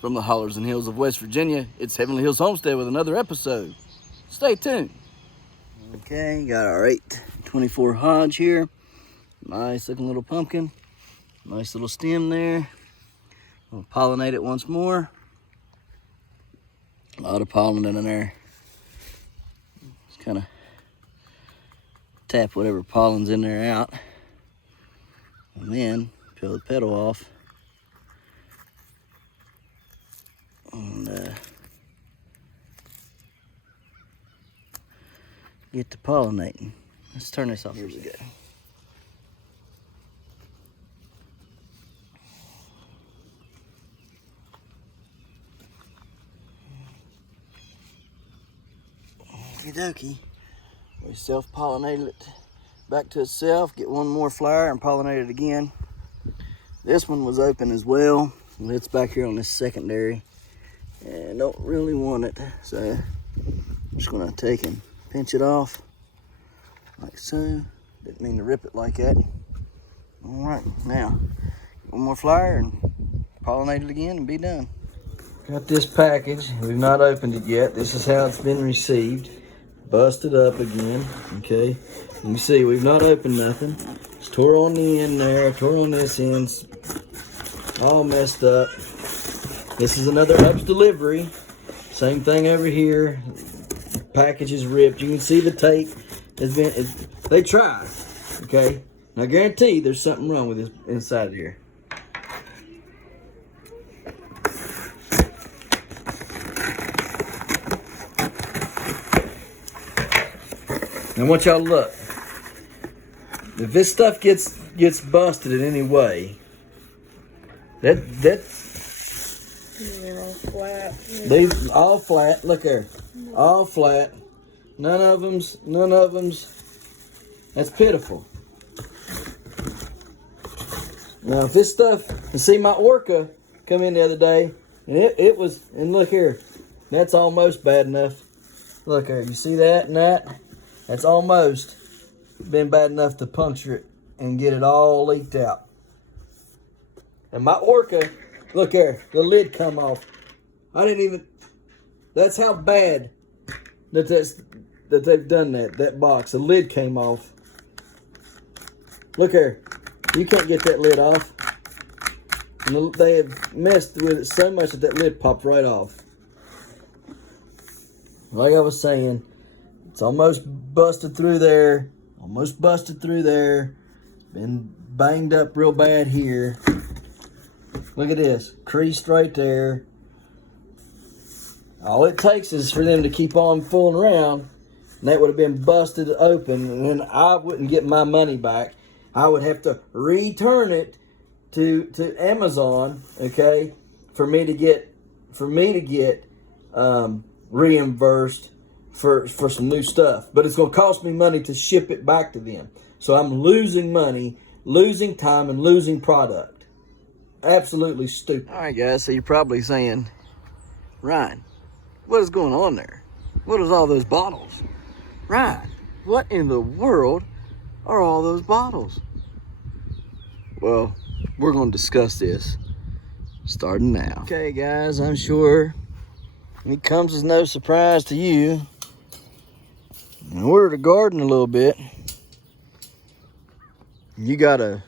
From the hollers and hills of West Virginia, it's Heavenly Hills Homestead with another episode. Stay tuned. Okay, got our 824 Hodge here. Nice looking little pumpkin. Nice little stem there. I'll pollinate it once more. A lot of pollen in there. Just kind of tap whatever pollen's in there out. And then peel the petal off. And get to pollinating. Let's turn this off. Here we go. Okie dokie. We self-pollinated it back to itself. Get one more flower and pollinate it again. This one was open as well. It's back here on this secondary. And don't really want it, so I'm just gonna take and pinch it off like so. Didn't mean to rip it like that. All right, now one more flower and pollinate it again and be done. Got this package. We've not opened it yet. This is how it's been received. Busted up again. Okay, you see we've not opened nothing. It's tore on the end there, tore on this end, all messed up. This is another Ups delivery. Same thing over here. Package is ripped. You can see the tape has been. They tried. Okay. Now I guarantee there's something wrong with this inside here. Now I want y'all to look. If this stuff gets busted in any way, that. They're all flat. These all flat. Look there, all flat. None of them's. That's pitiful. Now if this stuff, and see my orca come in the other day, and it was, and look here, that's almost bad enough. Look here, you see that and that? That's almost been bad enough to puncture it and get it all leaked out. And my orca. Look there, the lid come off. I didn't even, that's how bad that they've done that box. The lid came off. Look here, you can't get that lid off. And they have messed with it so much that lid popped right off. Like I was saying, it's almost busted through there. Almost busted through there. Been banged up real bad here. Look at this, creased right there. All it takes is for them to keep on fooling around, and that would have been busted open, and then I wouldn't get my money back. I would have to return it to Amazon, okay, for me to get reimbursed for some new stuff. But it's going to cost me money to ship it back to them. So I'm losing money, losing time, and losing product. Absolutely stupid. All right, guys, so you're probably saying, Ryan, what is going on there? What is all those bottles? Ryan, what in the world are all those bottles? Well, we're going to discuss this starting now. Okay, guys, I'm sure it comes as no surprise to you. In order to garden a little bit, you gotta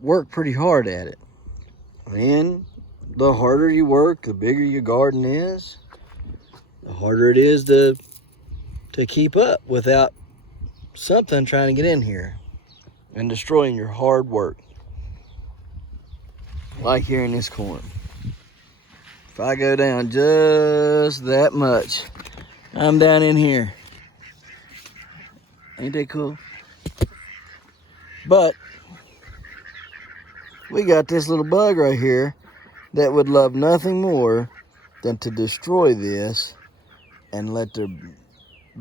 work pretty hard at it. And the harder you work, the bigger your garden is, the harder it is to keep up without something trying to get in here and destroying your hard work. Like here in this corner. If I go down just that much, I'm down in here. Ain't that cool? But we got this little bug right here that would love nothing more than to destroy this and let there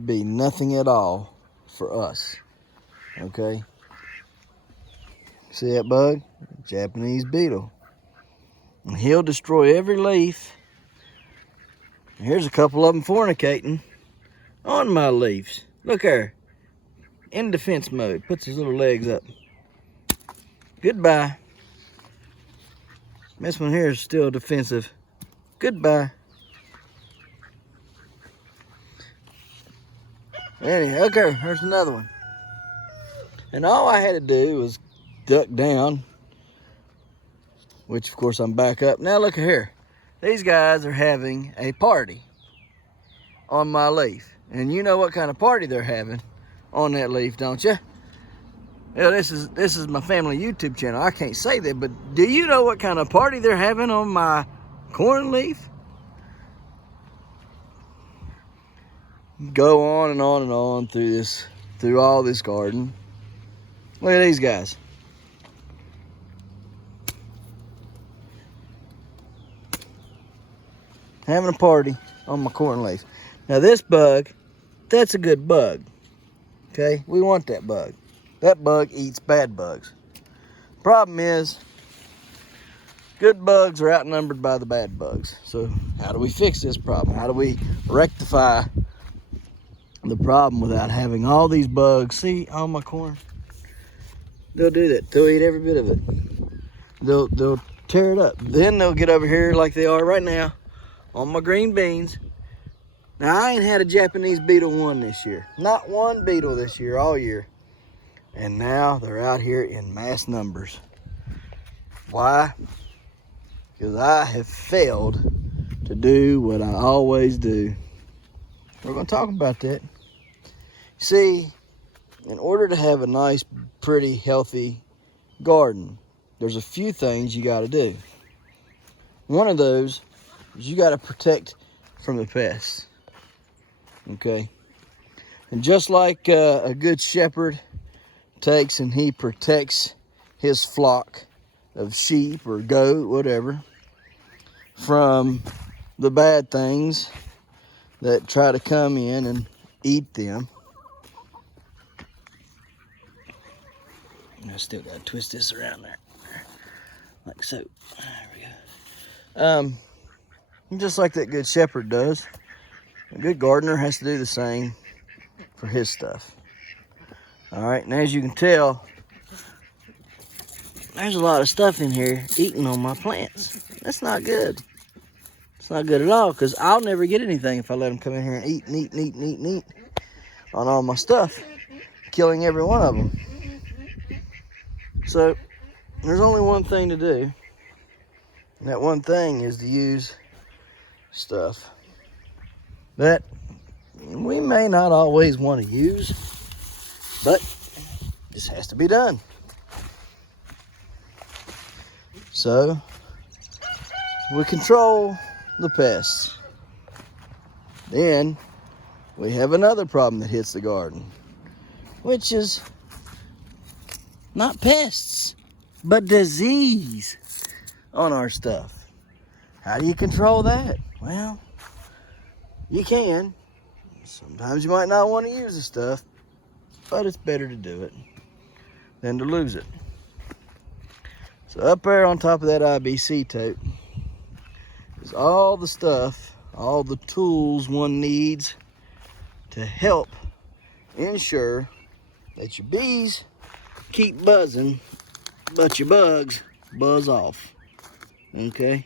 be nothing at all for us. Okay? See that bug? Japanese beetle. And he'll destroy every leaf. Here's a couple of them fornicating on my leaves. Look there. In defense mode. Puts his little legs up. Goodbye. This one here is still defensive. Goodbye. Anyway, okay, here's another one. And all I had to do was duck down, which of course I'm back up. Now look here. These guys are having a party on my leaf. And you know what kind of party they're having on that leaf, don't you? Yeah, this is my family YouTube channel. I can't say that, but do you know what kind of party they're having on my corn leaf? Go on and on and on through all this garden. Look at these guys. Having a party on my corn leaf. Now this bug, that's a good bug. Okay, we want that bug. That bug eats bad bugs. Problem is, good bugs are outnumbered by the bad bugs. So how do we fix this problem? How do we rectify the problem without having all these bugs? See, on my corn, they'll do that. They'll eat every bit of it. They'll tear it up. Then they'll get over here like they are right now on my green beans. Now, I ain't had a Japanese beetle one this year. Not one beetle this year, all year. And now they're out here in mass numbers. Why? Because I have failed to do what I always do. We're going to talk about that. See, in order to have a nice, pretty, healthy garden, there's a few things you got to do. One of those is you got to protect from the pests. Okay? And just like a good shepherd takes and he protects his flock of sheep or goat, whatever, from the bad things that try to come in and eat them. I still gotta twist this around there, like so. There we go. Just like that good shepherd does, a good gardener has to do the same for his stuff. All right, and as you can tell, there's a lot of stuff in here eating on my plants. That's not good. It's not good at all, because I'll never get anything if I let them come in here and eat and eat and eat and eat and eat on all my stuff, killing every one of them. So there's only one thing to do, and that one thing is to use stuff that we may not always want to use, but this has to be done. So we control the pests. Then we have another problem that hits the garden, which is not pests, but disease on our stuff. How do you control that? Well, you can. Sometimes you might not want to use the stuff, but it's better to do it than to lose it. So up there on top of that IBC tape is all the stuff, all the tools one needs to help ensure that your bees keep buzzing, but your bugs buzz off. Okay?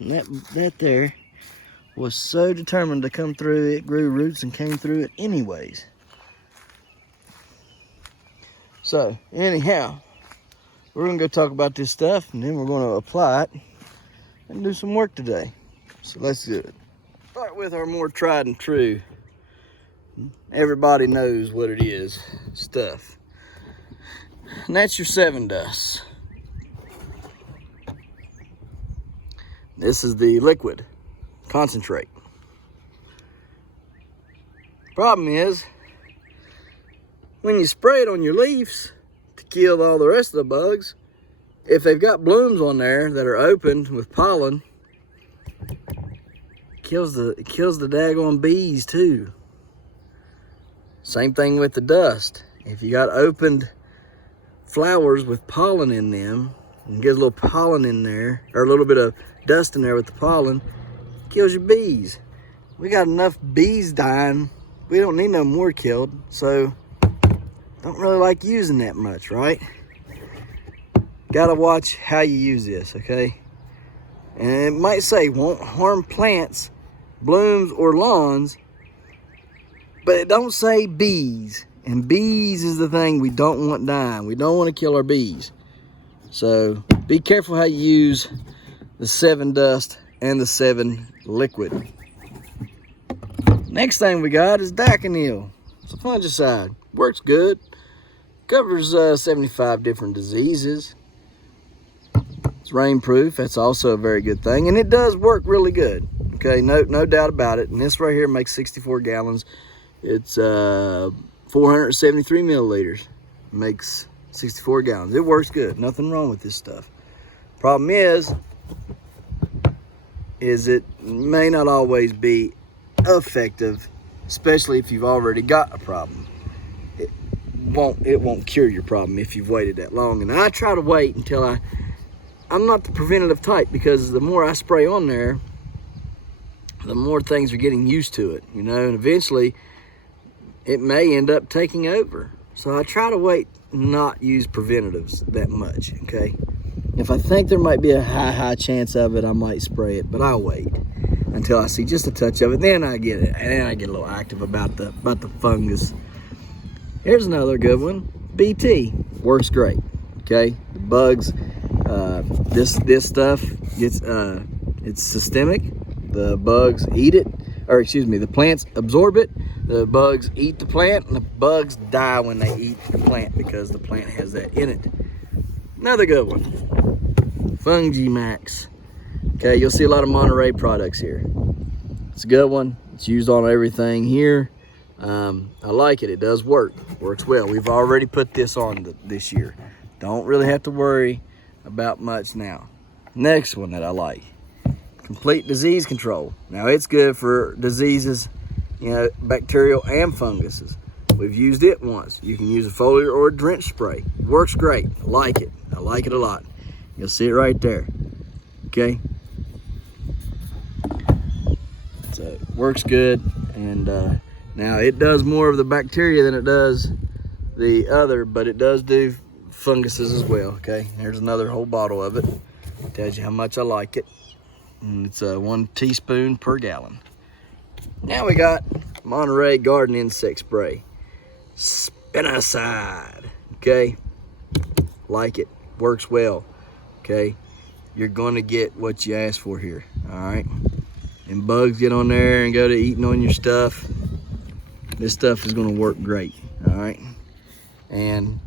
And that there was so determined to come through, it grew roots and came through it anyways. So, anyhow, we're gonna go talk about this stuff, and then we're gonna apply it and do some work today. So let's do it. Start with our more tried and true, everybody knows what it is, stuff. And that's your 7 dust. This is the liquid concentrate. Problem is, when you spray it on your leaves to kill all the rest of the bugs, if they've got blooms on there that are opened with pollen, it kills the daggone bees too. Same thing with the dust. If you got opened flowers with pollen in them, and get a little pollen in there, or a little bit of dust in there with the pollen, it kills your bees. We got enough bees dying, we don't need no more killed, so don't really like using that much, right? gotta watch how you use this, okay? And it might say won't harm plants, blooms, or lawns, but it don't say bees. And bees is the thing we don't want dying. We don't want to kill our bees. So be careful how you use the 7 dust and the 7 liquid. Next thing we got is Daconil. It's a fungicide. Works good. Covers 75 different diseases. It's rainproof. That's also a very good thing. And it does work really good. Okay, no doubt about it. And this right here makes 64 gallons. It's 473 milliliters. Makes 64 gallons. It works good. Nothing wrong with this stuff. Problem is it may not always be effective, especially if you've already got a problem. It won't cure your problem if you've waited that long. And I try to wait until I'm not the preventative type, because the more I spray on there, the more things are getting used to it, you know, and eventually it may end up taking over. So I try to wait, not use preventatives that much, okay? If I think there might be a high chance of it, I might spray it, but I'll wait until I see just a touch of it. Then I get it, and then I get a little active about the fungus. Here's another good one. BT works great. Okay, the bugs. This stuff gets it's systemic. The bugs eat it, or excuse me, the plants absorb it. The bugs eat the plant, and the bugs die when they eat the plant because the plant has that in it. Another good one, Fungi Max. Okay, you'll see a lot of Monterey products here. It's a good one. It's used on everything here. I like it. It does work. Works well. We've already put this on this year. Don't really have to worry about much now. Next one that I like, Complete Disease Control. Now it's good for diseases, you know, bacterial and funguses. We've used it once. You can use a foliar or a drench spray. It works great. I like it. I like it a lot. You'll see it right there. Okay. So it works good, and now it does more of the bacteria than it does the other, but it does do funguses as well. Okay, here's another whole bottle of it. Tells you how much I like it. And it's 1 teaspoon per gallon. Now we got Monterey Garden Insect Spray. Spinoside. Okay, like it. Works well. Okay, you're gonna get what you asked for here. All right, and bugs get on there and go to eating on your stuff. This stuff is gonna work great. All right, and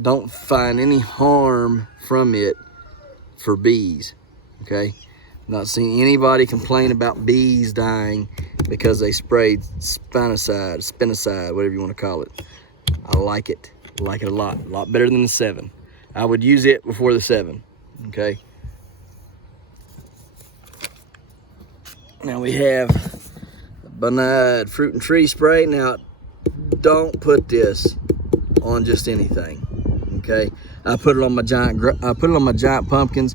don't find any harm from it for bees. Okay, not seeing anybody complain about bees dying because they sprayed spinoside, whatever you want to call it. I like it. I like it a lot better than the 7. I would use it before the 7. Okay. Now we have Bonide Fruit and Tree Spray. Now, don't put this on just anything. Okay, I put it on my giant pumpkins,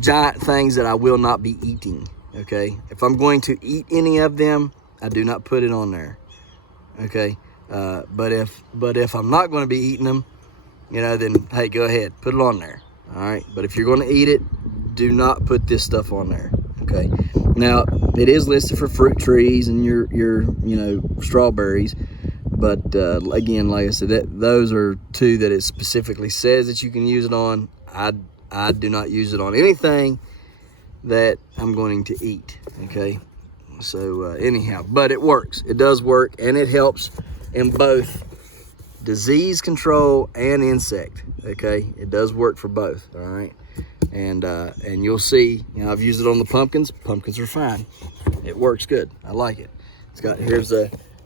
giant things that I will not be eating. Okay, if I'm going to eat any of them, I do not put it on there. Okay, but if I'm not going to be eating them, you know, then hey, go ahead, put it on there. All right, but if you're going to eat it, do not put this stuff on there. Okay, now it is listed for fruit trees and your you know, strawberries, but again, like I said, those are 2 that it specifically says that you can use it on. I do not use it on anything that I'm going to eat. Okay, so anyhow, but it works. It does work, and it helps in both disease control and insect. Okay, it does work for both. All right, and you'll see, you know, I've used it on the pumpkins. Pumpkins are fine. It works good. I like it. It's got, here's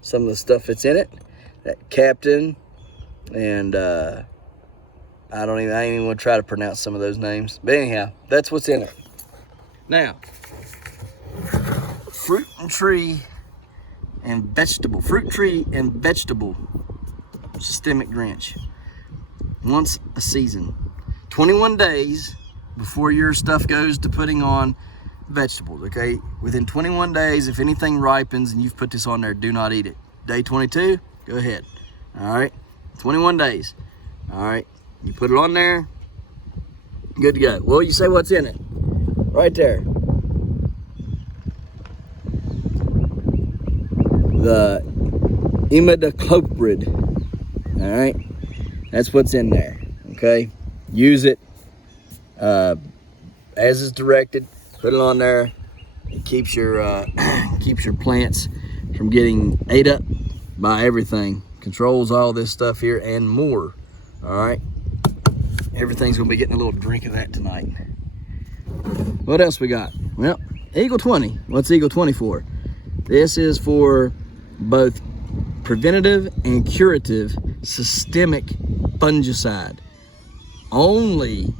some of the stuff that's in it. That Captain, and I ain't even gonna try to pronounce some of those names. But anyhow, that's what's in it. Now, fruit tree and vegetable systemic drench. Once a season, 21 days before your stuff goes to putting on vegetables. Okay, within 21 days, if anything ripens and you've put this on there, do not eat it. Day 22, go ahead. All right, 21 days. All right, you put it on there, Good to go. Well, you say what's in it? Right there. The imidacloprid. All right, that's what's in there. Okay, use it as is directed. Put it on there. It keeps your keeps your plants from getting ate up by everything. Controls all this stuff here and more. All right, everything's gonna be getting a little drink of that tonight. What else we got? Well, Eagle 20. What's Eagle 20 for? This is for both preventative and curative systemic fungicide. Only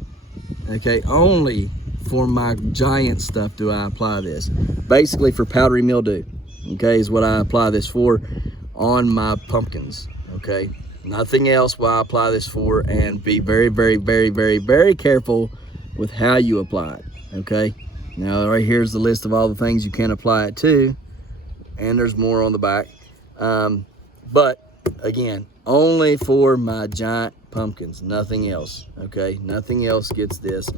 for my giant stuff do I apply this. Basically for powdery mildew, okay, is what I apply this for on my pumpkins, okay? Nothing else will I apply this for, and be very, very, very, very, very careful with how you apply it, okay? Now, right here's the list of all the things you can apply it to, and there's more on the back. But again, only for my giant pumpkins, nothing else, okay? Nothing else gets this.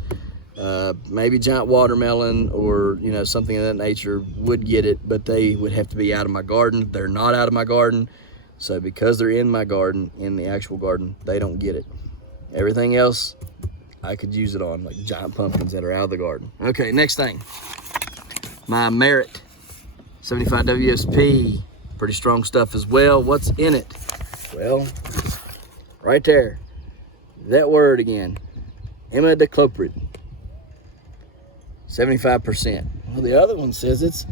Maybe giant watermelon or, you know, something of that nature would get it, but they would have to be out of my garden. They're not out of my garden. So because they're in my garden, in the actual garden, they don't get it. Everything else, I could use it on, like giant pumpkins that are out of the garden. Okay, next thing. My Merit 75 WSP. Pretty strong stuff as well. What's in it? Well, right there. That word again. Imidacloprid. 75%. Well, the other one says it's,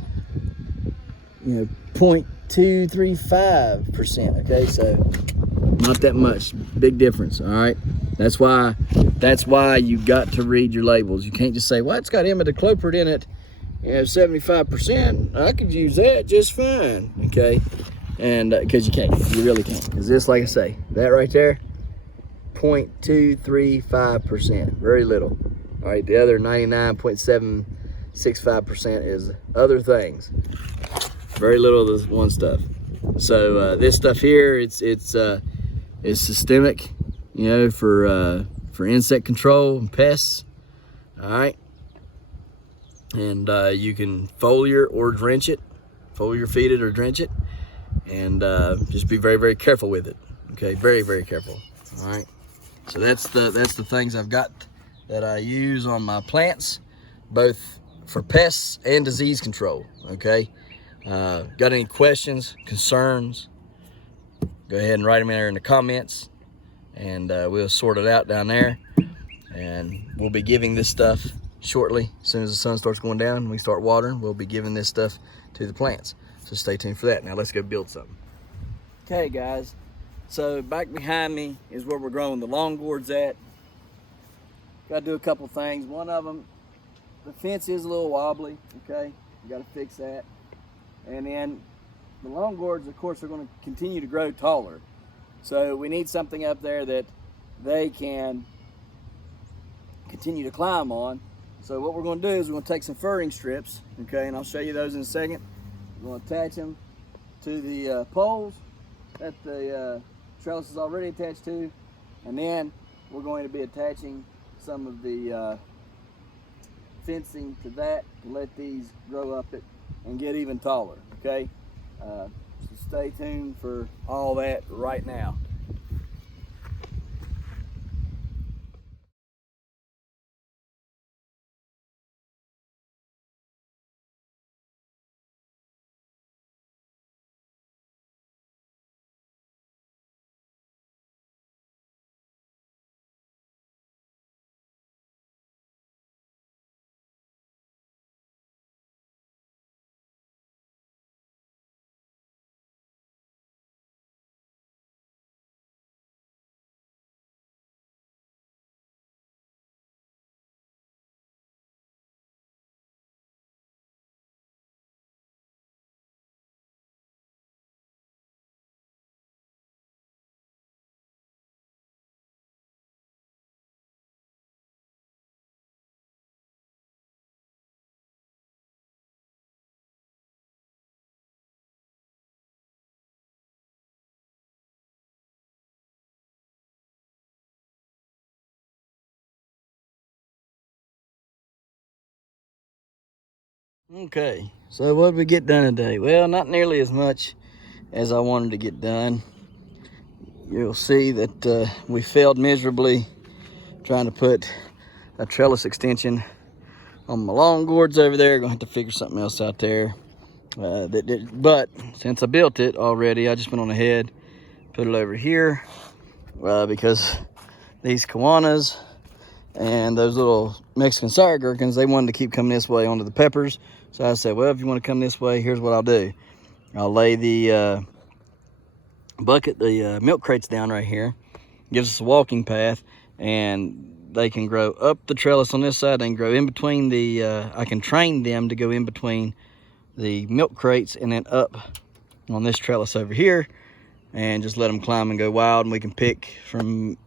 you know, 0.235%. Okay, so not that much. Big difference. All right. That's why you got to read your labels. You can't just say, well, it's got imidacloprid in it. You know, 75%. I could use that just fine. Okay, and because you can't, you really can't. Because this, like I say, that right there, 0.235%. Very little. All right, the other 99.765% is other things. Very little of this one stuff. So this stuff here, it's systemic, you know, for insect control and pests. All right, and you can foliar or drench it, foliar feed it or drench it, and just be very, very careful with it. Okay, very, very careful. All right, so that's the things I've got that I use on my plants, both for pests and disease control. Okay, got any questions, concerns, go ahead and write them in there in the comments, and we'll sort it out down there. And we'll be giving this stuff shortly. As soon as the sun starts going down and we start watering, we'll be giving this stuff to the plants. So stay tuned for that. Now let's go build something. Okay guys, so back behind me is where we're growing the lawn gourds at. Got to do a couple things. One of them, the fence is a little wobbly, okay? We got to fix that. And then the lawn gourds, of course, are going to continue to grow taller. So we need something up there that they can continue to climb on. So what we're going to do is we're going to take some furring strips, okay, and I'll show you those in a second. We're going to attach them to the poles that the trellis is already attached to, and then we're going to be attaching some of the fencing to that to let these grow up it and get even taller, okay? So stay tuned for all that right now. Okay, so what did we get done today? Well, not nearly as much as I wanted to get done. You'll see that we failed miserably trying to put a trellis extension on my lawn gourds over there. Gonna have to figure something else out there. But since I built it already, I just went on ahead, put it over here because these kiwanis and those little Mexican sour gherkins, they wanted to keep coming this way onto the peppers. So I said, well, if you want to come this way, here's what I'll do. I'll lay the milk crates down right here. Gives us a walking path, and they can grow up the trellis on this side. They can grow in between I can train them to go in between the milk crates and then up on this trellis over here, and just let them climb and go wild, and we can pick from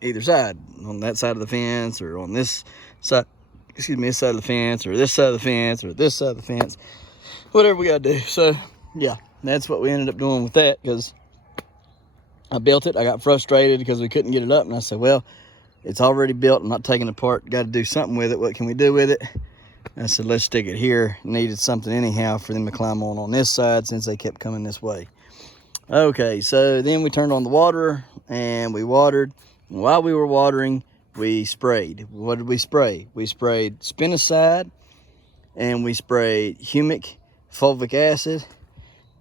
either side, on that side of the fence or on this side, this side of the fence, or this side of the fence, or this side of the fence, whatever we gotta do. So yeah, that's what we ended up doing with that, because I built it. I got frustrated because we couldn't get it up, and I said, well, it's already built, I'm not taking it apart, got to do something with it. What can we do with it? And I said, let's stick it here. Needed something anyhow for them to climb on this side, since they kept coming this way. Okay, so then we turned on the water and we watered. And while we were watering, we sprayed. What did we spray? We sprayed spinoside, and we sprayed humic, fulvic acid,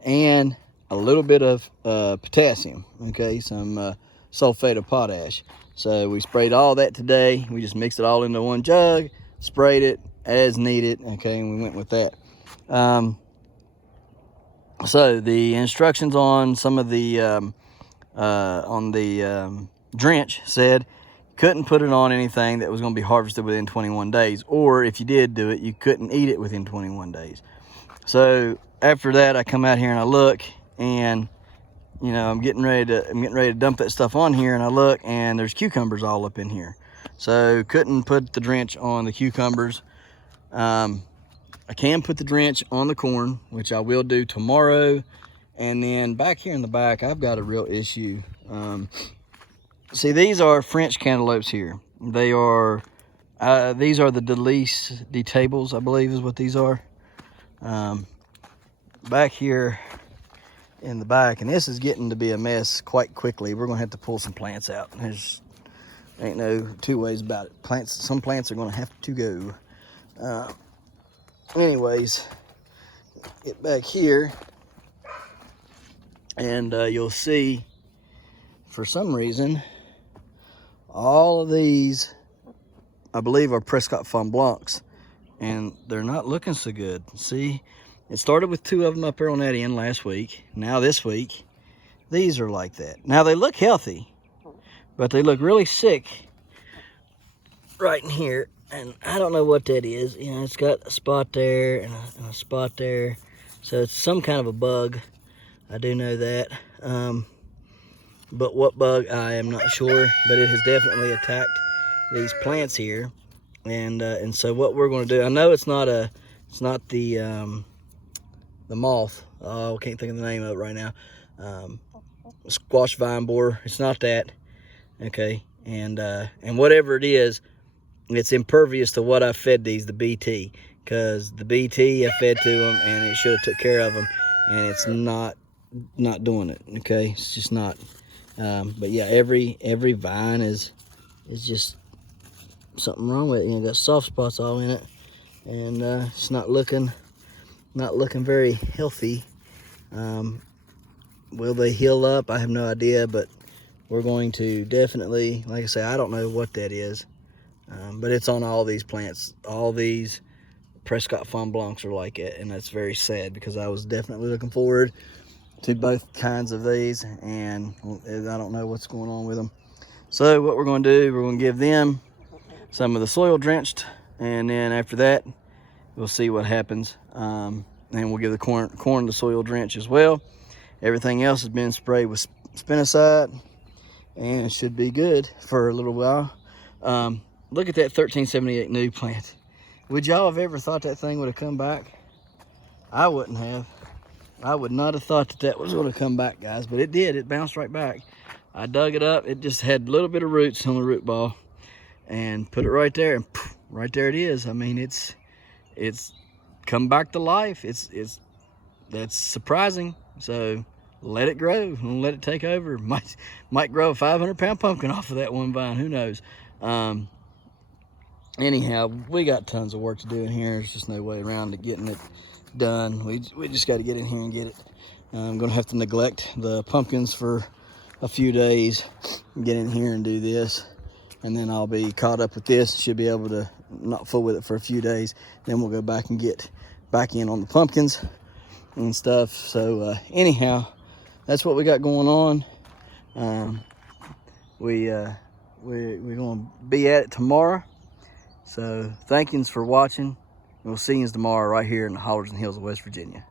and a little bit of potassium, okay, some sulfate of potash. So we sprayed all that today. We just mixed it all into one jug, sprayed it as needed, okay, and we went with that. So the instructions on some of the drench said couldn't put it on anything that was going to be harvested within 21 days, or if you did do it, you couldn't eat it within 21 days. So after that, I come out here and I look, and you know, I'm getting ready to dump that stuff on here, and I look, and there's cucumbers all up in here. So couldn't put the drench on the cucumbers. I can put the drench on the corn, which I will do tomorrow. And then back here in the back, I've got a real issue. See, these are French cantaloupes here. They are, these are the tables, I believe is what these are. Back here in the back, and this is getting to be a mess quite quickly. We're gonna have to pull some plants out. There's ain't no two ways about it. Some plants are gonna have to go. Anyways, get back here, and you'll see, for some reason, all of these, I believe, are Prescott Fond Blancs, and they're not looking so good. See, it started with 2 of them up there on that end last week. Now this week, these are like that. Now they look healthy, but they look really sick right in here. And I don't know what that is. You know, it's got a spot there and a spot there. So it's some kind of a bug. I do know that. But what bug, I am not sure. But it has definitely attacked these plants here. And so what we're going to do, I know it's not the moth. Oh, I can't think of the name of it right now. Squash vine borer. It's not that. Okay. And whatever it is, it's impervious to what I fed these, the BT, because the BT I fed to them, and it should have took care of them, and it's not doing it. Okay, it's just not. But yeah, every vine is just something wrong with it. You know, got soft spots all in it, and it's not looking very healthy. Will they heal up? I have no idea, but we're going to definitely, like I say, I don't know what that is. But it's on all these plants. All these Prescott Fond Blancs are like it, and that's very sad, because I was definitely looking forward to both kinds of these, and I don't know what's going on with them. So what we're going to do, we're going to give them some of the soil drenched, and then after that, we'll see what happens. And we'll give the corn the soil drench as well. Everything else has been sprayed with spinoside, and it should be good for a little while. Look at that 1378 new plant. Would y'all have ever thought that thing would have come back? I wouldn't have. I would not have thought that was going to come back, guys, but it did. It bounced right back. I dug it up. It just had a little bit of roots on the root ball, and put it right there, and poof, right there it is. I mean, it's come back to life. That's surprising. So let it grow and let it take over. Might grow a 500-pound pumpkin off of that one vine. Who knows? Anyhow, we got tons of work to do in here. There's just no way around to getting it done. We just got to get in here and get it. I'm gonna have to neglect the pumpkins for a few days, get in here and do this, and then I'll be caught up with this. Should be able to not fool with it for a few days. Then we'll go back and get back in on the pumpkins and stuff. So anyhow, that's what we got going on. We're gonna be at it tomorrow. So thank yous for watching. We'll see yous tomorrow right here in the Hollers and Hills of West Virginia.